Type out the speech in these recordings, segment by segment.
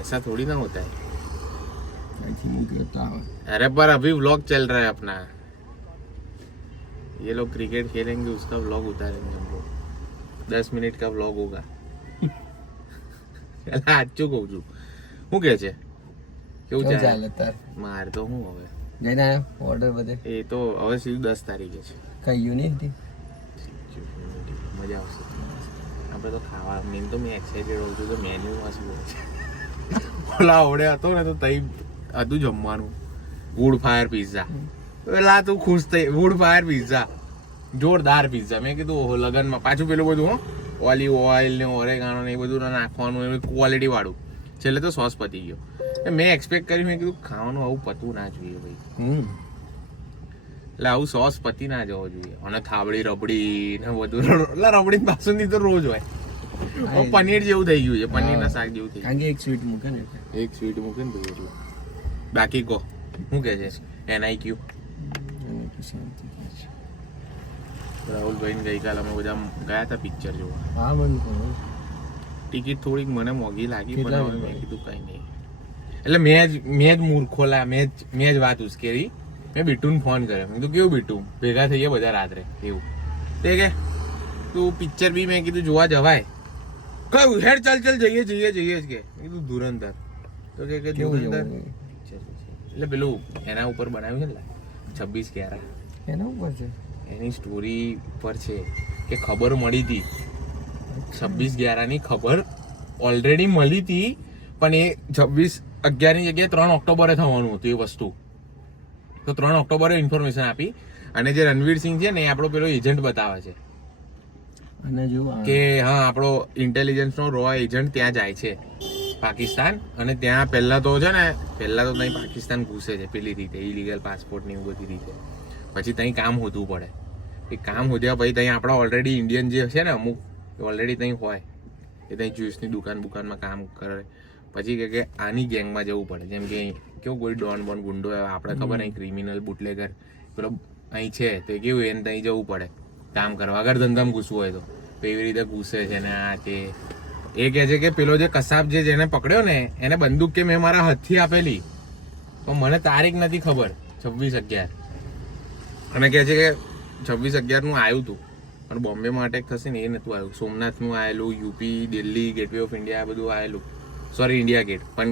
ऐसा थोड़ी ना होता है। अरे पर अभी व्लॉग चल रहा है अपना, ये लोग क्रिकेट खेलेंगे उसका व्लॉग उतारेंगे हम लोग, 10 मिनट का व्लॉग होगा। સાચું કહું છું. શું કે છે? કેવું ચાલે તાર? મારે તો હું હવે જઈને આવ્યો ઓર્ડર બધે. એ તો હવે સીધું 10 તારીખે છે. કઈ યુનિટી મજા આવશે. આપણે તો ખાવા મેન તો મેં એક્સાઇટેડ હોઉં છું તો મેન્યુમાં શું હોય છે. ઓલા ઓડે હતો ને તો તઈ હતું જમવાનું, વુડ ફાયર પિઝા. પેલા તું ખુશ થઈ, વુડ ફાયર પિઝા જોરદાર પિઝા. મેં કીધું ઓહો લગનમાં પાછું પેલું બધું ઓલિવ ઓઇલ ને ઓરેગાનો ને એ બધું નાખવાનું, એ ક્વોલિટી વાળું. છેલ્લે તો સોસ પતી ગયો. મેં એક્સપેક્ટ કર્યું, મેં કીધું ખાવાનું આવું પતવું ના જોઈએ ભાઈ. એટલે આવું સોસ પતી ના જવો જોઈએ. અને થાબડી રબડી ને બધું, એટલે રબડી બાસુંદી તો રોજ હોય. પનીર જેવું થઈ ગયું છે, પનીરના શાક જેવું થઈ ગયું. એક સ્વીટ મૂકે ને, એક સ્વીટ મૂકે ને ભાઈ એટલે. બાકી કહો શું કે છે NIQ? રાહુલભાઈ ગઈકાલ અમે બધા ગયા હતા પિક્ચર જોવા. હા મને ટિકિટ થોડીક મને મોંઘી લાગી, પણ હવે મેં કીધું કઈ નહીં. એટલે મેં જ મૂર્ખોલા, મેં જ વાત ઉશ્કેરી. મેં બીટુને ફોન કર્યો, મેં કીધું કેવું બીટુ ભેગા થઈએ બધા રાત્રે એવું. તે કે તું પિક્ચર બી મેં કીધું જોવા જવાય. કયું હેડ ચાલ જઈએ જ કે. મેં કીધું ધુરંધર. તો કે ધુરંધર એટલે પેલું એના ઉપર બનાવ્યું છે ને 26/11 એના ઉપર છે. એની સ્ટોરી પર છે કે ખબર મળી હતી 26/11 ની ખબર ઓલરેડી મળી હતી, પણ એ 26/11 ની જગ્યાએ 3 ઓક્ટોબરે થવાનું હતું એ વસ્તુ. તો 3 ઓક્ટોબરે ઇન્ફોર્મેશન આપી. અને જે રણવીર સિંહ છે ને એ આપણો પેલો એજન્ટ બતાવે છે કે હા આપણો ઇન્ટેલિજન્સ નો રો એજન્ટ ત્યાં જાય છે પાકિસ્તાન. અને ત્યાં પહેલા તો ત્યાં પાકિસ્તાન ઘૂસે છે પેલી રીતે ઇલીગલ પાસપોર્ટ ની એવું બધી રીતે. પછી ત્યાં કામ હોતું પડે. એ કામ હોદ્યા પછી ત્યાં આપણા ઓલરેડી ઇન્ડિયન જે છે ને અમુક ઓલરેડી ત્યાં હોય, એ ત્યાં જ્યુસની દુકાનમાં કામ કરે. પછી કે આની ગેંગમાં જવું પડે. જેમ કે કેવું કોઈ ડોન બોન ગુંડો આપણે ખબર નહીં, ક્રિમિનલ બુટલેગર પેલો અહીં છે તો કેવું એને ત્યાં જવું પડે કામ કરવા, અગર ધંધામાં ઘૂસવું હોય તો એવી રીતે ઘૂસે છે ને આ તે. એ કહે છે કે પેલો જે કસાબ જે જેને પકડ્યો ને એને બંદૂક કે મેં મારા હાથથી આપેલી, તો મને તારીખ નથી ખબર 26/11. અને કહે છે કે 26/11 નું આવ્યું હતું પણ બોમ્બેમાં અટેક થશે ને એ નતું આવ્યું. સોમનાથનું આવેલું, UP, Delhi, gateway of India બધું આવેલું. સોરી ઇન્ડિયા ગેટ, પણ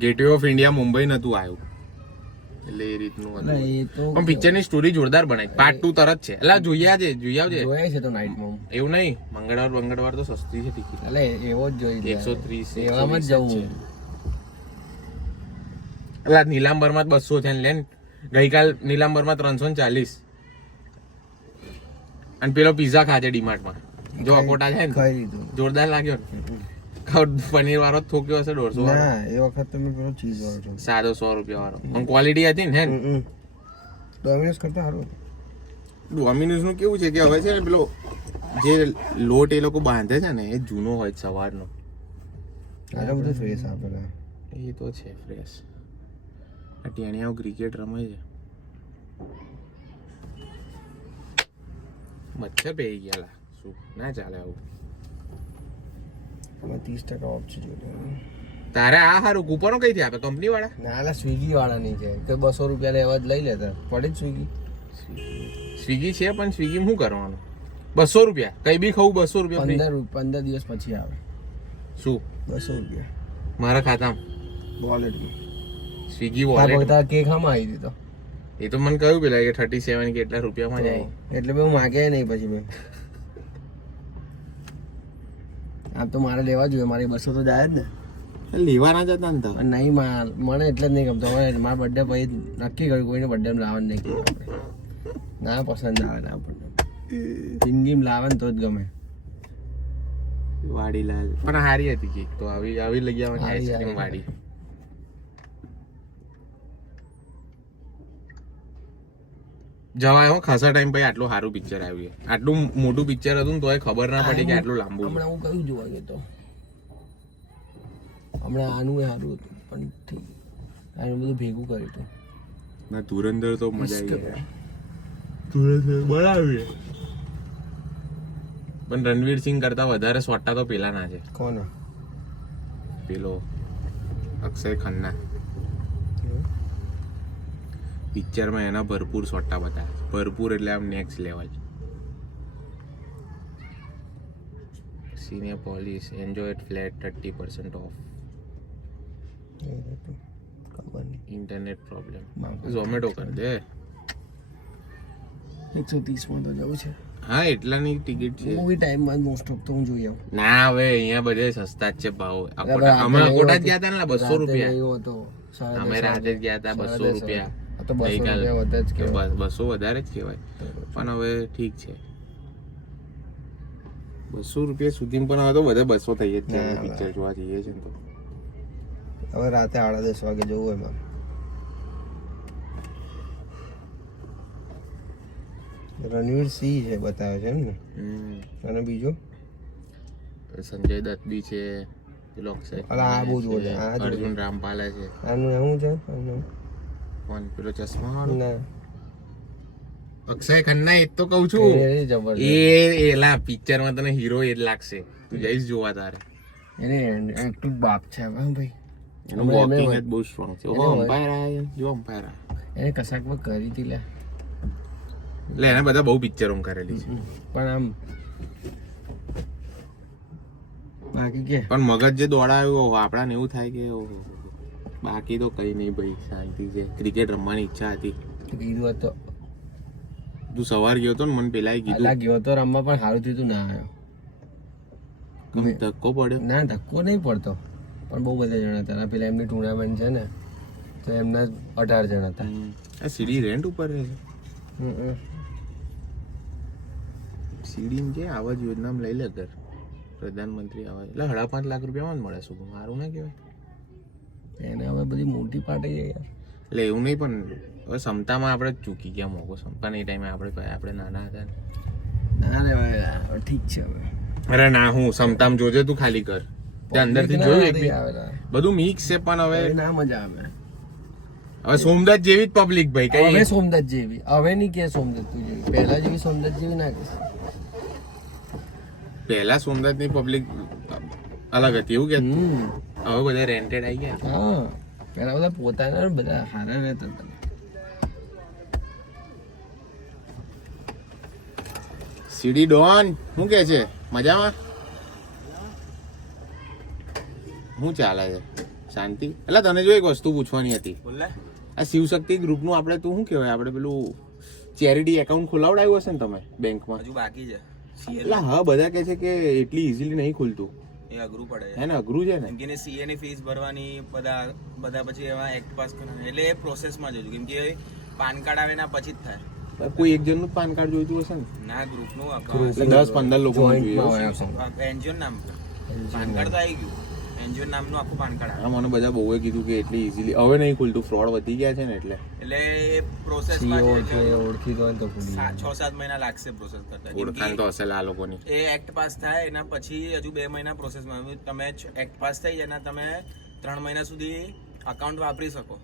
ગેટવે ઓફ ઇન્ડિયા મુંબઈ નતું આવ્યું. એટલે એ રીતનું હતું. પણ પિક્ચરની સ્ટોરી જોરદાર બનાવી. પાર્ટ 2 તરત છે. એટલે જોઈ આવજે તો નાઇટમાં. એવું નહીં, મંગળવાર તો સસ્તી છે ટિકિટ. એટલે એવો જ જોઈ 130 એવામાં જ જવું. એટલે નીલાંબરમાં 200 છે ને ગઈકાલ નીલાંબરમાં 340. અને પેલો પિઝા ખાધે ડીમાર્ટમાં જો અકોટા છે ને જોરદાર લાગ્યો ને. પનીર વાળો થોક્યો હશે 150 વાળો. એ વખત તમે પેલો ચીઝ વાળો સાદો 100 રૂપિયા વાળો, પણ ક્વોલિટી હતી ને. ડોમિનોઝ કરતા સારું. ડોમિનોઝ નું કેવું છે કે હવે છે ને પેલો જે લોટ એ લોકો બાંધે છે ને એ જૂનો હોય સવારનો. બધું ફ્રેશ આપે એ તો છે ફ્રેશ. આ ટેણિયાઓ ક્રિકેટ રમે છે. મચ્છર પેઈ ગયા શું ના ચાલે આવું. 30% ઓફ છે. તારે આ હારું કૂપનો કઈથી આપે? કંપની વાળા? ના સ્વિગી વાળા ની છે કે 200 રૂપિયા લેવા જ લઈ લેતા પડે. સ્વિગી છે પણ સ્વિગી શું કરવાનું? 200 રૂપિયા કઈ બી ખાવું 200 રૂપિયા 15 દિવસ પછી આવે. શું 200 રૂપિયા મારા ખાતામાં વોલેટમાં? સ્વિગી વોલેટ કેક આમાં આવી દીધો. એ તો મને કહ્યું પેલા કે 37 કે એટલા રૂપિયામાં જાય. એટલે મેં માગે નહીં પછી મેં. આમ તો મારે લેવા જોઈએ, મારી 200 તો જાય જ ને. લેવા ના જતા ને તો નહીં મને એટલે જ નહીં ગમતો. હવે મારા બર્થડે પછી નક્કી કર્યું કોઈને બર્થડે લાવવાનું નહીં કર્યું આપણે. ના પસંદ આવે ને આપણને. જિંદગીમાં લાવે ને તો જ ગમે. વાડીલાલ પણ હારી હતી કેક તો આવી લઈ આવવાની આઈસ્ક્રીમ વાડી. જવાય હો ખાસા ટાઈમ પછી આટલું સારું પિક્ચર આવ્યું. આટલું મોટું પિક્ચર હતું ને તોય ખબર ના પડી કે આટલું લાંબુ. હમણાં હું કયું જોવા ગયો તો હમણાં આનું સારું હતું પણ આનું બધું ભેગું કર્યું હતું ના. ધુરંધર તો મજા આવી ગઈ. ધુરંધર બનાવી પણ રણવીર સિંહ કરતા વધારે સોટા તો પેલા ના છે. કોણ? પેલો અક્ષય ખન્ના પિક્ચરમાં એના ભરપૂર સોટા બતાવે, ભરપૂર એટલે આમ next level. Senior police enjoy flat 30% of. Internet problem Zomato કરી દે. 130 માં તો જવું છે. હા એટલાની ટિકિટ છે. મૂવી ટાઈમમાં મોસ્ટ ઓફ તો હું જોઈ આવું. ના હવે અહીંયા બધે સસ્તા જ છે ભાવ. અમે અકોટા જ ગયા હતા ને 200 રૂપિયા. અમે રાતે જ ગયા હતા 200 રૂપિયા. તો 200 રૂપિયા વધે જ કહેવાય. 200 વધારે જ કહેવાય પણ હવે ઠીક છે. 200 રૂપિયા સુધી પણ હવે તો બધા 200 થઈ જ જાય પિક્ચર જોવા જઈએ છે ને તો. હવે રાતે 10:30 વાગે જવું એમાં. રણવીર સિંહ છે બતાવે છે એમ ને. અને બીજો સંજય દત્ત બી છે. પેલો અક્ષય આ બહુ જોવે છે. અર્જુન રામપાલ છે. આનું શું છે? કોણ પેલો ચશ્મા વાળો? ના અક્ષય ખન્ના. એ તો કહું છું એ એલા પિક્ચર માં તને હીરો એ જ લાગશે. તું જઈશ જોવા તારે. એને એક્ટિવ બાપ છે ભાઈ. એનું વોકિંગ જ બહુ સ્ટ્રોંગ છે. ઓ અમ્પાયર આયા જો અમ્પાયર એને કશાકમાં કરી હતી લે. એટલે એને બધા બહુ પિક્ચરો કરેલી છે પણ આમ બાકી કે પણ મગજ જે દોડાવ્યું આપણાને એવું થાય કે બાકી તો કઈ નહીં ભાઈ શાંતિ છે. ક્રિકેટ રમવાની ઈચ્છા હતી. કીધું તો તું સવાર ગયો તો ને મને પેલા કીધું ગયો તો રમવા પણ સારું થયું તું ના આવ્યો. ધક્કો પડ્યો? ના ધક્કો નહીં પડતો પણ બહુ બધા જણા હતા. પેલા એમની ટુર્નામેન્ટ છે ને તો એમના 18 જણા હતા. આ સીડી રેન્ટ ઉપર રહે છે. સીડી કે આવાજ યોજનામાં લઈ લે ઘર પ્રધાનમંત્રી આવાજ એટલે 5.5 લાખ રૂપિયામાં જ મળે. શું મારું ના કહેવાય એને હવે બધી મોટી પાર્ટી છે યાર. એટલે એવું નહીં પણ હવે ક્ષમતામાં આપણે ચૂકી ગયા મોકો. ક્ષમતા એ ટાઈમે આપણે નાના હતા ને. ના રે ભાઈ ઠીક છે હવે. અરે ના હું ક્ષમતામાં જોજે તું ખાલી કર. તે અંદરથી જોયું બધું મિક્સ છે પણ હવે ના મજા આવે. હવે સોમનાથ જેવી જ પબ્લિક ભાઈ કઈ. હવે સોમનાથ જેવી હવે નહીં કે સોમનાથ તું જેવી પહેલા જેવી સોમનાથ જેવી ના કે. પહેલા સોમનાથ ની પબ્લિક અલગ હતી એવું કે હવે બધા રેન્ટેડ આવી ગયા. હા પહેલા બધા પોતાના બધા હારા રહેતા હતા. સીડી ડોન શું કે છે? મજામાં? શું ચાલે છે? શાંતિ? એટલે તને જો એક વસ્તુ પૂછવાની હતી. આ શિવશક્તિ ગ્રુપનું આપણે તું શું કહેવાય આપણે પેલું ચેરિટી એકાઉન્ટ ખોલાવડાવ્યું હશે ને તમે બેંકમાં? હજુ બાકી છે. એટલે હા બધા કહે છે કે એટલી ઇઝીલી નહીં ખુલતું. એ અઘરું પડે હે ને? અઘરું છે ને. કેમ કે સીએ ની ફીસ ભરવાની બધા પછી એમાં એક્ટ પાસ કરવાનું એટલે એ પ્રોસેસમાં જજો. કેમ કે પાન કાર્ડ આવે એના પછી જ થાય. કોઈ એક જણનું પાન કાર્ડ જોઈતું હશે ને? ના ગ્રુપનું એટલે 10-15 લોકો જોઈએ. એનજીઓ નામ પાન કાર્ડ તો આવી ગયું. એનજીઓ નામનું આખું પાન કાર્ડ હા મને બધા બહુએ કીધું કે એટલી ઇઝીલી હવે નહીં ખુલતું. ફ્રોડ વધી ગયા છે ને એટલે પ્રોસેસમાં ઓળખી દો તો 6-7 મહિના લાગશે પ્રોસેસ કરતા. ઓળખાણ તો હશે આ લોકોની. એ એક્ટ પાસ થાય એના પછી હજુ 2 મહિના પ્રોસેસમાં. તમે એક્ટ પાસ થઈ એના તમે 3 મહિના સુધી અકાઉન્ટ વાપરી શકો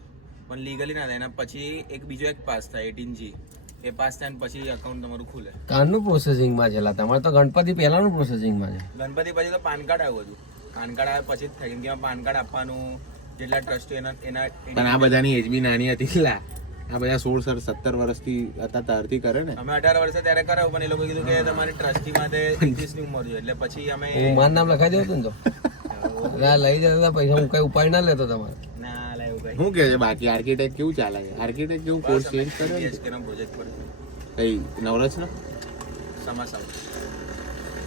પણ લીગલી ના થાય. એના પછી એક બીજો એક્ટ પાસ થાય 18G. એ પાસ થાય પછી અકાઉન્ટ તમારું ખુલે. કારનું પ્રોસેસિંગમાં છે? તમારે તો ગણપતિ પહેલાનું પ્રોસેસિંગમાં છે. ગણપતિ પછી તો પાન કાર્ડ આવ્યું હતું. પાન કાર્ડ આવે પછી જ થાય. કેમ કે પાન કાર્ડ આપવાનું જેટલા ટ્રસ્ટી એના પણ આ બધાની એજ બી નાની હતી લા. આ બધા 16-17 વર્ષથી હતા ત્યારથી કરે ને. અમે 18 વર્ષે ત્યારે કરાવ્યું પણ એ લોકો કીધું કે તમારી ટ્રસ્ટી માટે 21 ની ઉંમર જોઈએ એટલે પછી અમે મારું નામ લખાઈ દેવું ને તો લઈ જતા પૈસા હું કઈ ઉપાય ના લેતો તમારે. ના લાવ્યું કઈ. શું કે છે બાકી આર્કિટેક્ટ કેવું ચાલે છે? આર્કિટેક્ટ કેવું કોર્સ ચેન્જ કર્યો ને? બીએસકે નો પ્રોજેક્ટ પર કઈ નવરત્ન સમાસાવ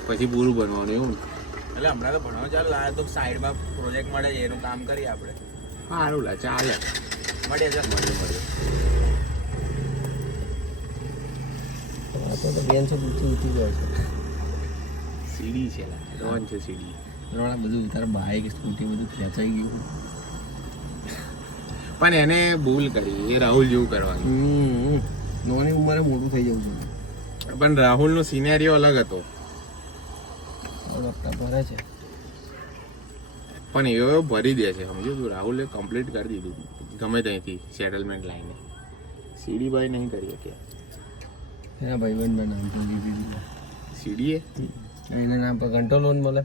પછી પૂરું બનવાનું એવું ને? એટલે હમણાં તો ભણવાનું ચાલુ. આ તો સાઈડમાં પ્રોજેક્ટ મળે છે એનું કામ કરીએ આપણે. સારું લા ચાલે. મળીએ સર. મળીએ. તો બેન છે ઊંચી જાય છે. સીડી છે લા. રોન છે સીડી. બધું તારા બાઈક સ્કૂટી બધું ખેંચાઈ ગયું. પણ એને ભૂલ કરી. એ રાહુલ જેવું કરવાનું. નાની ઉંમરે મોટું થઈ જવું છે. પણ રાહુલનો સિનેરિયો અલગ હતો. ભરે છે પણ એવો ભરી દે છે સમજો તું. રાહુલે કમ્પ્લીટ કરી દીધું ગમે ત્યાંથી સેટલમેન્ટ લાઈને. સીડીભાઈ નહીં કરી શક્યા. એના ભાઈબંધ નામ તો લીધી સીડીએ એના નામ પર ઘંટો લોન મળે.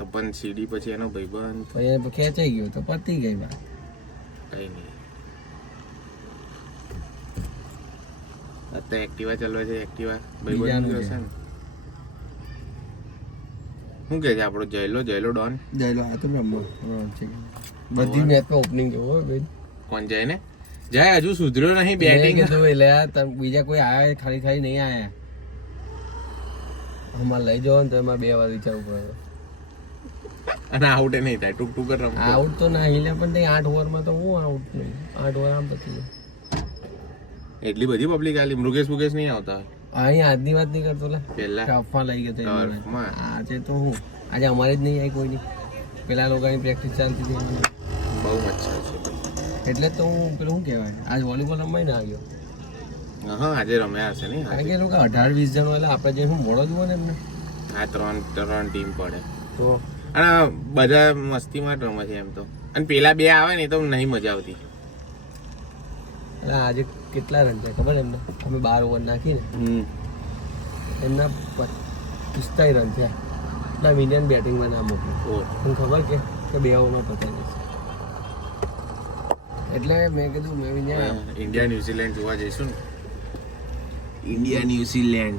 તો પણ સીડી પછી એનો ભાઈબંધ પછી એને ખેંચાઈ ગયો તો પતી ગઈ વાત. કઈ નહીં. અત્યારે એક્ટિવા ચલાવે છે, એક્ટિવા બીજાનું ભાઈબંધ છે. હશે ને. શું કે છે આપણો જયલો ડોન? જયલો આ તો રમવા છે. બધી મેચમાં ઓપનિંગ જેવો હોય ભાઈ. કોણ જાય ને જાય હજુ સુધર્યો નહીં બેટિંગ. કીધું એટલે આ બીજા કોઈ આયા ખાલી ખાલી નહીં આયા. અમારે લઈ જવો ને તો એમાં 2 વાર વિચારવું પડે. અને આઉટ નહીં થાય, ટૂંક ટૂંક જ રમતો. આઉટ તો ના હિલે પણ તે 8 ઓવરમાં તો હું આઉટ નહીં. 8 ઓવર આમ પતી જાય. એટલી બધી પબ્લિક આલી. મૃગેશ નહીં આવતા અહીં આજની વાત નહીં કરતો લે. પહેલા ટફમાં લઈ ગયો તો એ મને. ટર્ફમાં. આજે તો હું આજે અમારે જ નહીં આવી કોઈ નહીં. પેલા લોકોની પ્રેક્ટિસ ચાલતી હતી એમાં. બહુ મચ્છર છે. એટલે જ તો હું પેલું શું કહેવાય આજ વોલીબોલ રમાઈ ને આવ્યો. હા આજે રમ્યા હશે ને. કારણ કે એ લોકો 18-20 જણ એટલે આપણે જે હું મોડો જુઓ ને એમને આ ત્રણ ટીમ પડે તો અને બધા મસ્તીમાં જ રમે છે એમ તો. અને પેલા 2 આવે ને તો નહીં મજા આવતી. એટલે આજે કેટલા રન છે ખબર એમને? અમે 12 ઓવર નાખીને એમના 45 રન થયા. એટલા મિલિયન બેટિંગમાં ના મોકલું. તમને ખબર કે 2 ઓવરમાં પતાવી દેશે. એટલે મેં કીધું મેં ઇન્ડિયા ન્યુઝીલેન્ડ જોવા જઈશું ને. India New Zealand